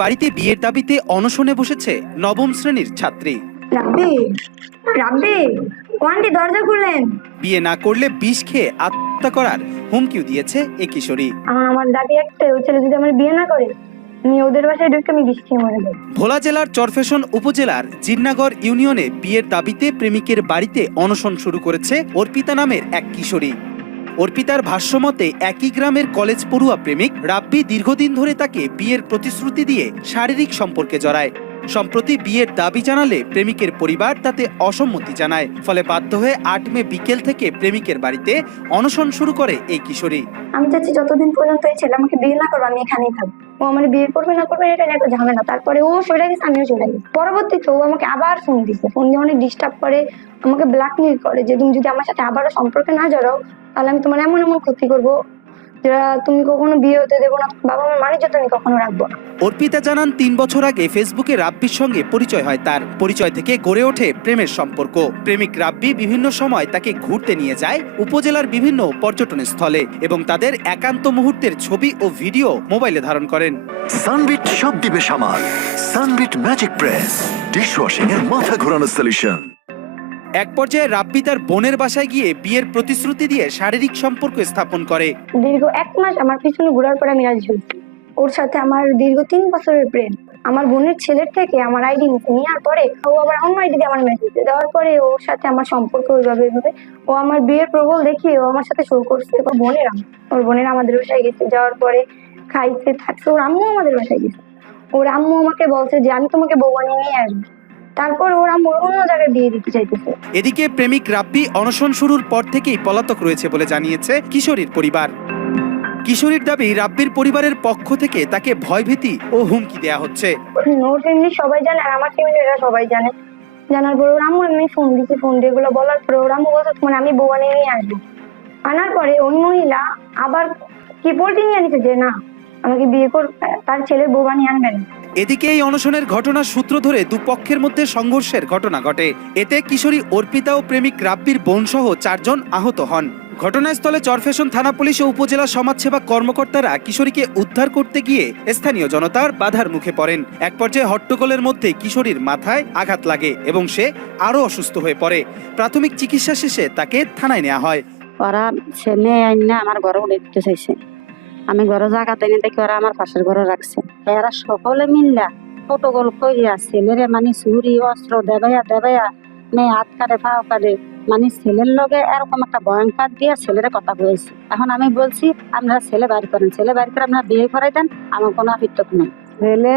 বাড়িতে বিয়ের দাবিতে অনশনে বসেছে নবম শ্রেণীর ছাত্রী। রাব্বি রাব্বি ওয়ান্ডি দরজা খুললেন। বিয়ে না করলে বিষ খেয়ে আত্মহত্যা করার হুমকিও দিয়েছে এই কিশোরী। আমার দাবি একটাই, ওই ছেলে যদি আমার বিয়ে না করে আমি ওদের বাসায় ঢুকে আমি বিষ খেয়ে মরে যাবো। ভোলা জেলার চরফ্যাশন উপজেলার জিন্নাগড় ইউনিয়নে বিয়ের দাবিতে প্রেমিকের বাড়িতে অনশন শুরু করেছে অর্পিতা নামের এক কিশোরী। অর্পিতার ভাষ্যমতে একই গ্রামের কলেজ পড়ুয়া প্রেমিক রাব্বি দীর্ঘদিন ধরে তাকে বিয়ের প্রতিশ্রুতি দিয়ে শারীরিক সম্পর্কে জড়ায়। সম্প্রতি বিয়ের দাবি জানালে প্রেমিকের পরিবার তাতে অসম্মতি জানায়। ফলে বাধ্য হয়ে ৮ মে বিকেল থেকে প্রেমিকের বাড়িতে অনশন শুরু করে এই কিশোরী। আমি চাচ্ছি যতদিন পর্যন্ত এই ছেলে আমাকে বিয়ে না করবে আমি এখানেই থাকবো। ও আমার বিয়ে করবে না করবে এটা নিয়ে একটা ঝামেলা। তারপরে ও চলে গেছে, আমিও চলে গেছি। পরবর্তীতে ও আমাকে আবার ফোন দিচ্ছে, ফোন দিয়ে অনেক ডিস্টার্ব করে, আমাকে ব্ল্যাকমেইল করে যে তুমি যদি আমার সাথে আবারও সম্পর্কে না জড়াও তাহলে আমি তোমার এমন এমন ক্ষতি করবো যেটা তুমি কখনো বিয়ে হতে দেবো না, বাবা মার মানিজ্য আমি কখনো রাখবো না। অর্পিতা জানান ৩ বছর আগে ফেসবুকে রাব্বির সঙ্গে পরিচয় হয় তার। পরিচয় থেকে গড়ে ওঠে প্রেমের সম্পর্ক। প্রেমিক রাব্বি বিভিন্ন সময় তাকে ঘুরতে নিয়ে যায় উপজেলার বিভিন্ন পর্যটন স্থলে এবং তাদের একান্ত মুহূর্তের ছবি ও ভিডিও মোবাইলে ধারণ করেন। সানবিট সব দিবে সামাল। সানবিট ম্যাজিক প্রেস ডিশওয়াশিং এর মাথা ঘোরানো সলিউশন। এক পর্যায়ে রাব্বি তার বোনের বাসায় গিয়ে বিয়ের প্রতিশ্রুতি দিয়ে শারীরিক সম্পর্ক স্থাপন করে। দীর্ঘ 1 মাস আমার পিছনে ঘোরার পরে আমি রাজি হয়েছি। ওর সাথে আমার দীর্ঘ 3 বছরের প্রেম। আমার বোনের ছেলের থেকে আমার আইডি নেওয়ার পরে ও আবার অন্য আইডি দিয়ে আমার মেসেজ দেওয়ার পরে ওর সাথে আমার সম্পর্ক ওইভাবে ও আমার বিয়ের প্রবল দেখিয়ে ও আমার সাথে শুরু করছে। ওর বোনেরা আমাদের বাসায় গেছে, যাওয়ার পরে খাইতে থাকছে। ওর আম্মু আমাদের বাসায় গেছে। ওর আম্মু আমাকে বলছে যে আমি তোমাকে বউ বানিয়ে নিয়ে আসবো। তারপর ওরা অন্য জায়গায় বিয়ে দিতে চাইতেছে। এদিকে প্রেমিক রাব্বি অনশন শুরুর পর থেকেই পলাতক রয়েছে বলে জানিয়েছে কিশোরীর পরিবার। কিশোরীর দাবি রাব্বির পরিবারের পক্ষ থেকে তাকে ভয়ভীতি ও হুমকি দেয়া হচ্ছে। ওর ফ্যামিলি সবাই জানে আর আমার ফ্যামিলিরা সবাই জানে। জানার পর ওর আম্মু আমি ফোন দিচ্ছি, ফোন দিয়ে এগুলো বলার পরে ওর আম্মু বলছে মানে আমি বউ বানিয়ে নিয়ে আসবো। আনার পরে ওই মহিলা আবার কি পোল্ট্রি নিয়ে আনিছে যে না আমাকে বিয়ে কর, তার ছেলে বউ বানিয়ে আনবেন। এদিকে এই অনশনের ঘটনার সূত্র ধরে দুপক্ষের মধ্যে সংঘর্ষের ঘটনা ঘটে। এতে কিশোরী অর্পিতা ও প্রেমিক রাব্বির বোন সহ 4 জন আহত হন। ঘটনাস্থলে চরফ্যাশন থানা পুলিশ ও উপজেলা সমাজসেবা কর্মকর্তারা কিশোরীকে উদ্ধার করতে গিয়ে স্থানীয় জনতার বাধার মুখে পড়েন। এক পর্যায়ে হট্টগোলের মধ্যে কিশোরীর মাথায় আঘাত লাগে এবং সে আরো অসুস্থ হয়ে পড়ে। প্রাথমিক চিকিৎসা শেষে তাকে থানায় নেওয়া হয়। ওরা ছেলে আইনা আমার ঘরে উঠে দিতে চাইছে। আমি ঘরে জায়গাতে এনে দেখি ওরা আমার পাশের ঘরে রাখছে। এরা সকলে মিললা ফটোগোল করিয়া ছেলেরে মানে চুরি অস্ত্র দেবাইয়া মেয়ে হাত কাটে পাও কাটে মানে ছেলের লগে এরকম একটা ভয়ঙ্কর দিয়ে ছেলের কথা বলেছে। এখন আমি বলছি আপনারা ছেলে বাইর করেন, ছেলে বাইর করে আপনারা বিয়ে করাই দেন, আমার কোনো আপত্তি নেই। ছেলে